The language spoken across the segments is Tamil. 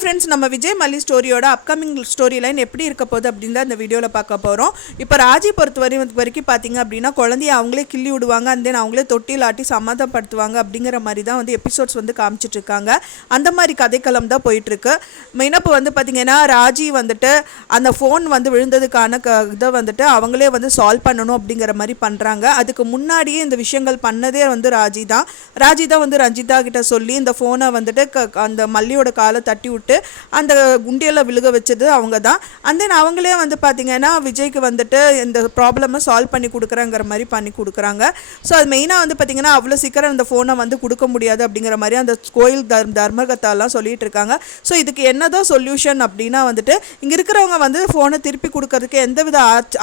ஃப்ரெண்ட்ஸ், நம்ம விஜய் மல்லி ஸ்டோரியோட அப்கமிங் ஸ்டோரி லைன் எப்படி இருக்க போகுது அப்படின்னு தான் இந்த வீடியோவில் பார்க்க போகிறோம். இப்போ ராஜி பொறுத்த வரைக்கும் பார்த்தீங்க அப்படின்னா குழந்தைய அவங்களே கிள்ளி விடுவாங்க, அண்ட் தென் அவங்களே தொட்டில் ஆட்டி சமாதானப்படுத்துவாங்க அப்படிங்கிற மாதிரி தான் வந்து எபிசோட்ஸ் வந்து காமிச்சிட்டு இருக்காங்க. அந்த மாதிரி கதைக்களம் தான் போயிட்டுருக்கு. மெயினாக இப்போ வந்து பார்த்தீங்கன்னா ராஜி வந்துட்டு அந்த ஃபோன் வந்து விழுந்ததுக்கான இதை வந்துட்டு அவங்களே வந்து சால்வ் பண்ணணும் அப்படிங்கிற மாதிரி பண்ணுறாங்க. அதுக்கு முன்னாடியே இந்த விஷயங்கள் பண்ணதே வந்து ராஜி தான் வந்து ரஞ்சிதா கிட்ட சொல்லி இந்த ஃபோனை வந்துட்டு அந்த மல்லியோட காலை தட்டி விட்டு அந்த குண்டியெல்லாம் விழுக வச்சது அவங்க தான். அண்ட் தென் அவங்களே வந்து பார்த்தீங்கன்னா விஜய்க்கு வந்துட்டு இந்த ப்ராப்ளமை சால்வ் பண்ணி கொடுக்குறங்கிற மாதிரி பண்ணி கொடுக்குறாங்க. ஸோ அது மெயினாக வந்து பார்த்தீங்கன்னா அவ்வளோ சீக்கிரம் அந்த ஃபோனை வந்து கொடுக்க முடியாது அப்படிங்கிற மாதிரி அந்த கோயில் தர்மகத்தாலாம் சொல்லிட்டு இருக்காங்க. ஸோ இதுக்கு என்னதான் சொல்யூஷன் அப்படின்னா வந்துட்டு இங்கே இருக்கிறவங்க வந்து ஃபோனை திருப்பி கொடுக்கறதுக்கு எந்தவித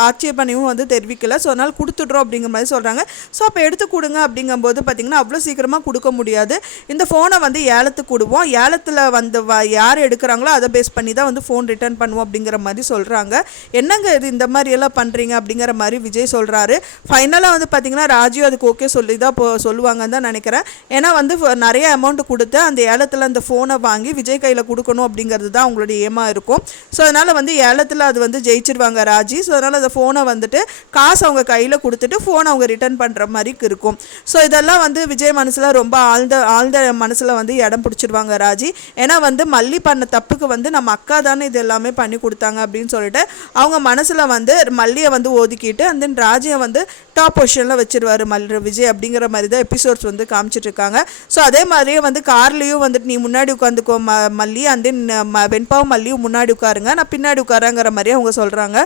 ஆட்சேபனையும் வந்து தெரிவிக்கல. ஸோ அதனால் கொடுத்துட்றோம் அப்படிங்கிற மாதிரி சொல்கிறாங்க. ஸோ அப்போ எடுத்து கொடுங்க அப்படிங்கும்போது பார்த்தீங்கன்னா அவ்வளோ சீக்கிரமாக கொடுக்க முடியாது. இந்த ஃபோனை வந்து ஏலத்துக்கு கொடுவோம், ஏலத்தில் வந்து யார் எடுக்கிறாங்களோ அதை பேஸ் பண்ணி தான் வந்து ஃபோன் ரிட்டர்ன் பண்ணுவோம் அப்படிங்கிற மாதிரி சொல்கிறாங்க. என்னங்க இது இந்த மாதிரி எல்லாம் பண்ணுறீங்க அப்படிங்கிற மாதிரி விஜய் சொல்கிறாரு. ஃபைனலாக வந்து பார்த்தீங்கன்னா ராஜியும் அதுக்கு ஓகே சொல்லி தான் சொல்லுவாங்கன்னு தான் நினைக்கிறேன். ஏன்னா வந்து நிறைய அமௌண்ட் கொடுத்து அந்த ஏலத்தில் அந்த ஃபோனை வாங்கி விஜய் கையில் கொடுக்கணும் அப்படிங்கிறது தான் அவங்களுடைய ஏமா இருக்கும். ஸோ அதனால் வந்து ஏலத்தில் அது வந்து ஜெயிச்சிருவாங்க ராஜி. ஸோ அதனால் அந்த ஃபோனை வந்துட்டு காசு அவங்க கையில் கொடுத்துட்டு ஃபோனை அவங்க ரிட்டர்ன் பண்ணுற மாதிரி இருக்கும். ஸோ இதெல்லாம் வந்து விஜய் மனசில் ரொம்ப ஆழ்ந்த மனசில் வந்து இடம் பிடிச்சிருவாங்க ராஜி. ஏன்னா வந்து மல்லி பண்ண தப்புக்கு வந்து நம்ம அக்கா தானே இது எல்லாமே பண்ணி கொடுத்தாங்க அப்படின்னு சொல்லிட்டு அவங்க மனசில் வந்து மல்லியை வந்து ஒதுக்கிட்டு அண்ட் தென் ராஜியை வந்து டாப் பொசிஷனில் வச்சிருவார் விஜய் அப்படிங்கிற மாதிரி தான் எபிசோட்ஸ் வந்து காமிச்சிட்டு இருக்காங்க. ஸோ அதே மாதிரியே வந்து கார்லேயும் வந்துட்டு நீ முன்னாடி உட்காந்துக்கோ மல்லி, அண்ட் தென் வெண்பாவும் மல்லியும் முன்னாடி உட்காருங்க, நான் பின்னாடி உட்காராங்கிற மாதிரியே அவங்க சொல்கிறாங்க.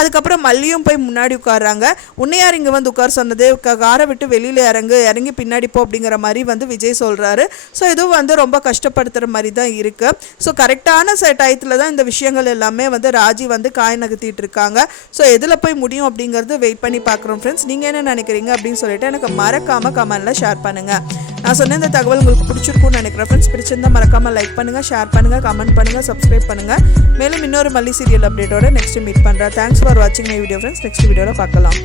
அதுக்கப்புறம் மல்லியும் போய் முன்னாடி உட்காடுறாங்க. உன்னையார் இங்கே வந்து உட்கார சொன்னது, காரை விட்டு வெளியில் இறங்கி பின்னாடி போ அப்படிங்கிற மாதிரி வந்து விஜய் சொல்கிறாரு. ஸோ இதுவும் வந்து ரொம்ப கஷ்டப்படுத்துகிற மாதிரி தான் இருக்குது. ஸோ கரெக்டான டயத்தில் தான் இந்த விஷயங்கள் எல்லாமே வந்து ராஜி வந்து காய் நகர்த்திட்டு இருக்காங்க. ஸோ எதில் போய் முடியும் அப்படிங்கிறது வெயிட் பண்ணி பார்க்குறோம். ஃப்ரெண்ட்ஸ், நீங்கள் என்ன நினைக்கிறீங்க அப்படின்னு சொல்லிட்டு எனக்கு மறக்காமல் கமெண்ட்டில் ஷேர் பண்ணுங்கள். நான் சொன்ன இந்த தகவல் உங்களுக்கு பிடிச்சிருக்கும்னு நினைக்கிறேன். ஃப்ரெண்ட்ஸ், பிடிச்சிருந்தால் மறக்காமல் லைக் பண்ணுங்கள், ஷேர் பண்ணுங்கள், கமெண்ட் பண்ணுங்கள், சப்ஸ்கிரைப் பண்ணுங்கள். மேலும் இன்னொரு மல்லி சீரியல் அப்டேட்டோட நெக்ஸ்ட் மீட் பண்ணுறேன். தேங்க்ஸ் ஃபார் வாட்சிங் மை வீடியோ ஃப்ரெண்ட்ஸ். நெக்ஸ்ட் வீடியோவில் பார்க்கலாம்.